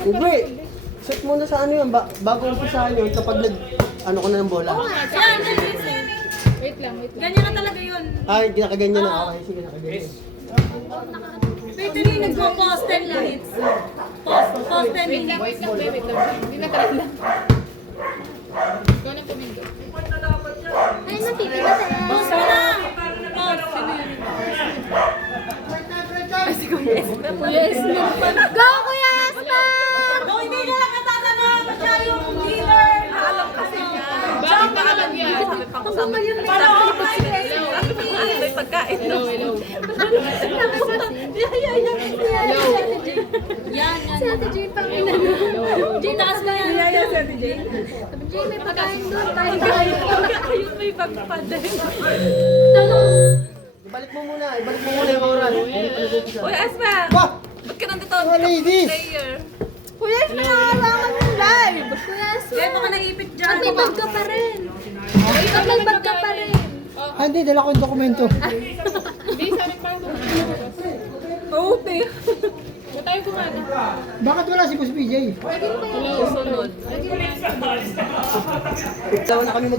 Hindi. Set muna sa ano yun, bago umpisahan yun kapag ano ka na ng bola. Yan, wait lang. Ganyan na talaga yun. Ay, nakaganyan na. Okay, sige, nakaganyan. Wait, hindi nagpo-pause 10 minutes. Pause 10 minutes. Wait lang. Hindi na try lang. Ikaw na pumindo. Ay, natitira na. Pause mo na! Pause. Sino yun? Yes, go, Kuya Aspar! Oh, hindi na lang natatanong. Siya yung dealer. Alam kasi niya. Bakit pa alam yan? Paano ako may pagkain? Hello. Yan. Si Ate Jane pang inano. Jane, taas mo yan. Yan, si Ate Jane. Sabi, Jane, may pagkain doon. Tayo Ayun, may pagpapadin. Ibalik mo muna yung oras. Hindi pa nag-umpisa. Uy, Asma! Ba! Ba't ka nandito? Mga ladies! Player. Kuya Aspar, nakakalangan yung live. Kuya Aspar. Kaya baka naipit dyan. At may bag ka pa rin. At may bag ka pa rin. Ah, hindi, dala ko yung dokumento. Hindi, sa amin parang Oo, te. Ba't tayo kumana? Bakit wala si Boss PJ? Hello, sunod. Ikaw na kami mag